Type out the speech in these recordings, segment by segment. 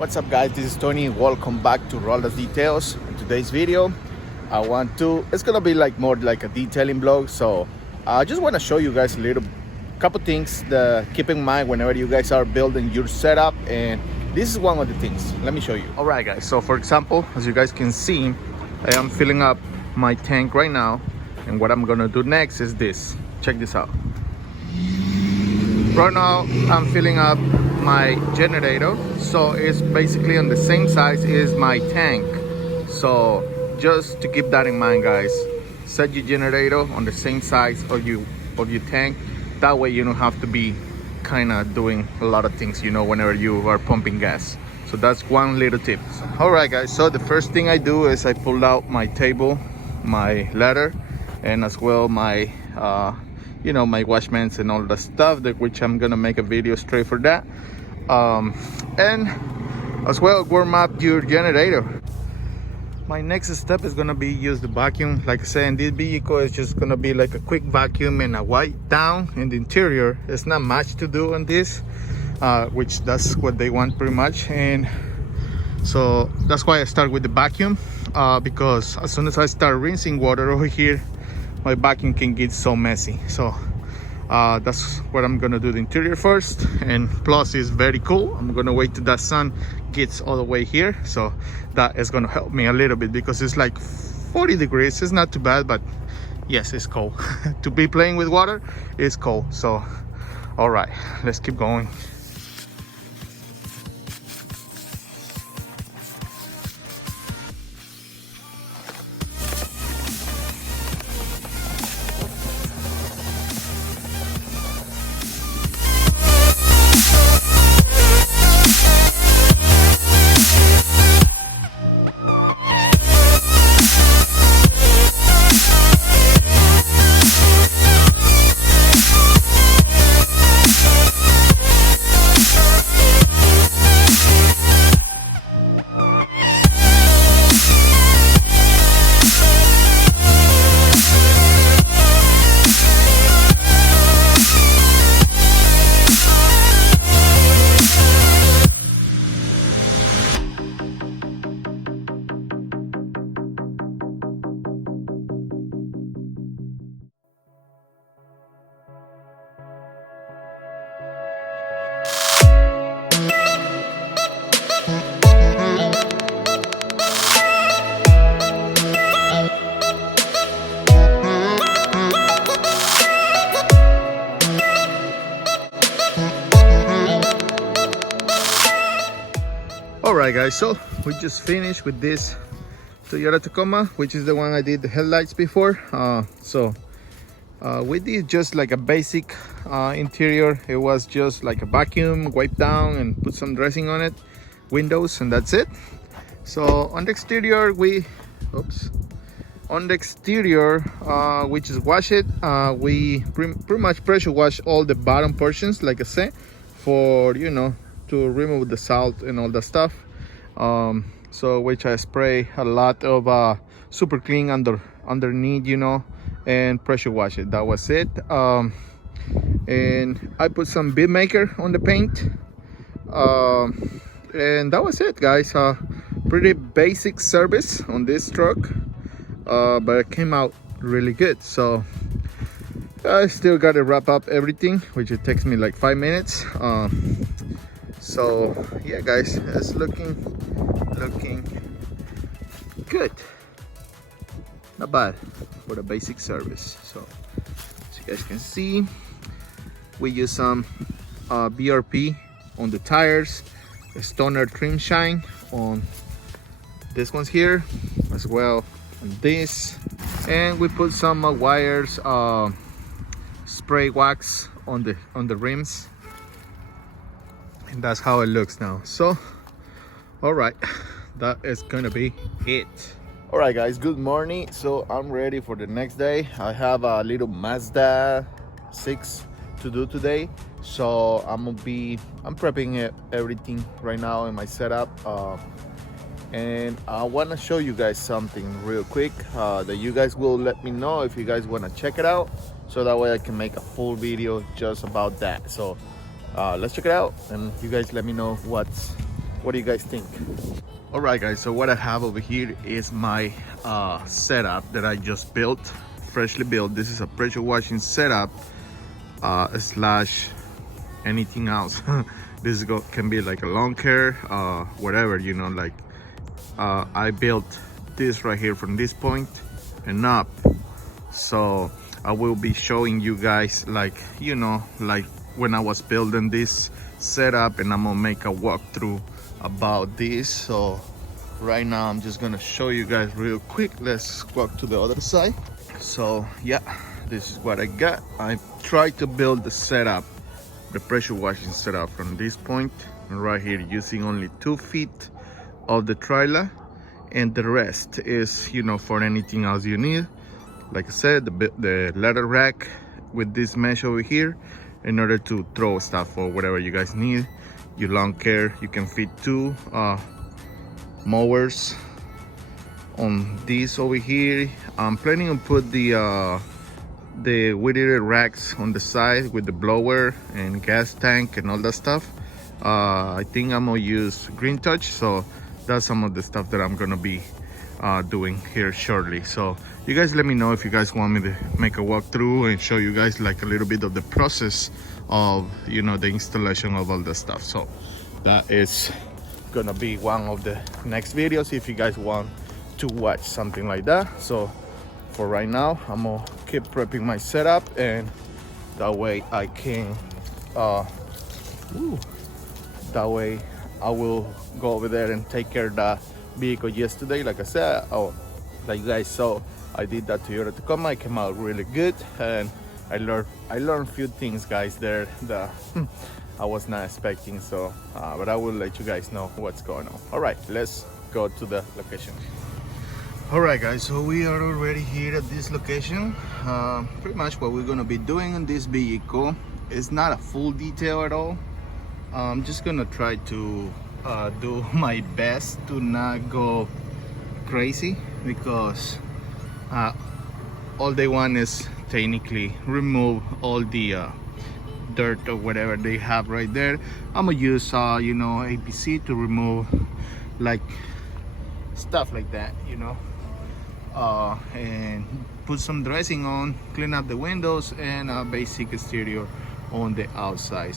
What's up, guys? This is Tony. Welcome back to Rollers Details. In today's video, it's gonna be like more like a detailing vlog. So I just want to show you guys a couple things that keep in mind whenever you guys are building your setup, and this is one of the things. Let me show you. All right, guys. So for example, as you guys can see, I am filling up my tank right now, and what I'm gonna do next is this. Check this out. Right now I'm filling up my generator, so it's basically on the same size as my tank. So just to keep that in mind, guys, set your generator on the same size of your tank. That way you don't have to be kind of doing a lot of things, you know, whenever you are pumping gas. So that's one little tip. All right, guys, so the first thing I do is I pull out my table, my ladder, and as well my my washmans and all the stuff, which I'm gonna make a video straight for that, and as well warm up your generator. My next step is gonna be use the vacuum. Like I said, in this vehicle it's just gonna be like a quick vacuum and a wipe down in the interior. There's not much to do on this, which that's what they want pretty much, and so that's why I start with the vacuum, because as soon as I start rinsing water over here, my vacuum can get so messy. So that's what I'm gonna do, the interior first, and plus it's very cool. I'm gonna wait till that sun gets all the way here, so that is gonna help me a little bit because it's like 40 degrees. It's not too bad, but yes, it's cold. To be playing with water is cold. So all right, let's keep going. Alright, guys, so we just finished with this Toyota Tacoma, which is the one I did the headlights before. We did just like a basic interior. It was just like a vacuum, wipe down and put some dressing on it, windows, and that's it. So on the exterior we just wash it. We pretty much pressure wash all the bottom portions, like I said, for to remove the salt and all the stuff. So which I spray a lot of super clean underneath, and pressure wash it. That was it. And I put some bead maker on the paint, and that was it, guys. Pretty basic service on this truck, but it came out really good. So I still got to wrap up everything, which it takes me like 5 minutes. So yeah, guys, it's looking good, not bad for the basic service. So as you guys can see, we use some BRP on the tires, a stoner trim shine on this ones here, as well on this, and we put some wires, spray wax on the rims, and that's how it looks now. So all right, that is gonna be it. All right, guys, good morning. So I'm ready for the next day. I have a little Mazda 6 to do today, so I'm prepping everything right now in my setup, and I want to show you guys something real quick that you guys will let me know if you guys want to check it out, so that way I can make a full video just about that. So let's check it out, and you guys let me know what's What do you guys think? All right, guys, so what I have over here is my setup that I just built, freshly built. This is a pressure washing setup slash anything else. This can be like a lawn care, whatever, you know, like I built this right here from this point and up. So I will be showing you guys, like, you know, like when I was building this setup, and I'm gonna make a walkthrough about this. So right now I'm just gonna show you guys real quick. Let's walk to the other side. So yeah, this is what I got. I tried to build the setup, the pressure washing setup, from this point right here, using only 2 feet of the trailer, and the rest is, you know, for anything else you need. Like I said, the ladder rack with this mesh over here in order to throw stuff or whatever you guys need. Your lawn care, you can fit 2 mowers on this over here. I'm planning on put the weed eater racks on the side with the blower and gas tank and all that stuff. I think I'm gonna use green touch, so that's some of the stuff that I'm gonna be doing here shortly. So you guys let me know if you guys want me to make a walkthrough and show you guys like a little bit of the process of, you know, the installation of all the stuff. So that is gonna be one of the next videos if you guys want to watch something like that. So for right now, I'm gonna keep prepping my setup, and that way I can that way I will go over there and take care of the vehicle yesterday. Like I said, like you guys saw, I did that Toyota Tacoma. It came out really good, and I learned a few things, guys, there that I was not expecting. So but I will let you guys know what's going on. All right, let's go to the location. All right, guys, so we are already here at this location. Pretty much what we're gonna be doing in this vehicle is not a full detail at all. I'm just gonna try to do my best to not go crazy, because all they want is technically remove all the dirt or whatever they have right there. I'm gonna use you know, APC to remove like stuff like that, you know, and put some dressing on, clean up the windows, and a basic exterior on the outside.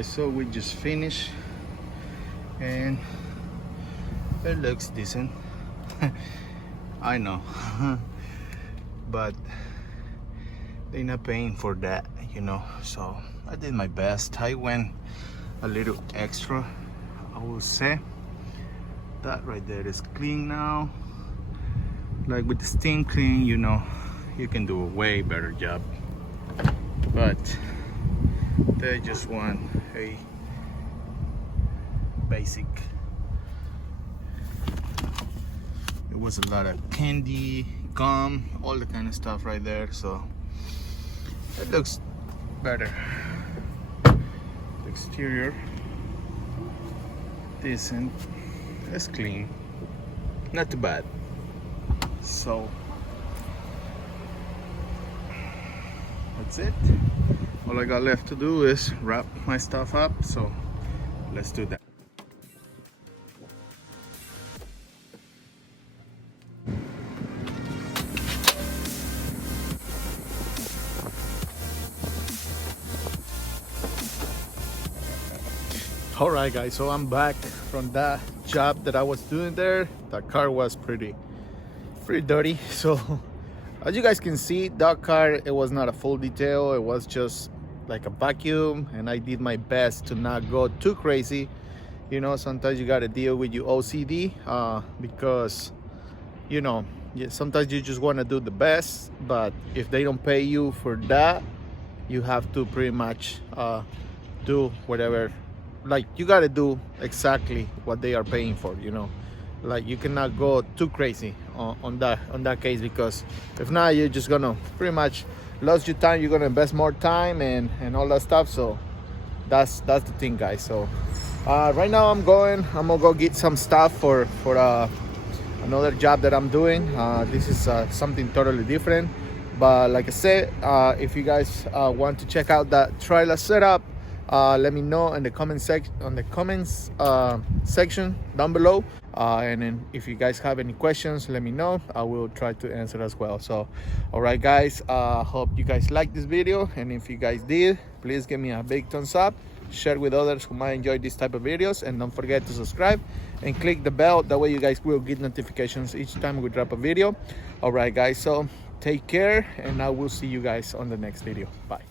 guys, so we just finished and it looks decent. I know. But they're not paying for that, you know, so I did my best. I went a little extra, I will say. That right there is clean now. Like with the steam clean, you know, you can do a way better job, but they just want a basic. It was a lot of candy, gum, all the kind of stuff right there, so it looks better. The exterior decent, it's clean, not too bad. So that's it. All I got left to do is wrap my stuff up, so let's do that. All right guys, so I'm back from that job that I was doing there. The car was pretty dirty, so as you guys can see, that car, it was not a full detail, it was just like a vacuum, and I did my best to not go too crazy. You know, sometimes you got to deal with your OCD, because you know, sometimes you just want to do the best, but if they don't pay you for that, you have to pretty much do whatever, like you got to do exactly what they are paying for, you know. Like you cannot go too crazy on that case, because if not, you're just gonna pretty much lose your time. You're gonna invest more time and all that stuff. So that's the thing, guys. So right now I'm gonna go get some stuff for another job that I'm doing. This is something totally different, but like I said, if you guys want to check out that trailer setup, let me know in the comments section down below, and then if you guys have any questions, let me know. I will try to answer as well. So all right guys, hope you guys liked this video, and if you guys did, please give me a big thumbs up, share with others who might enjoy this type of videos, and don't forget to subscribe and click the bell. That way you guys will get notifications each time we drop a video. All right guys, so take care, and I will see you guys on the next video. Bye.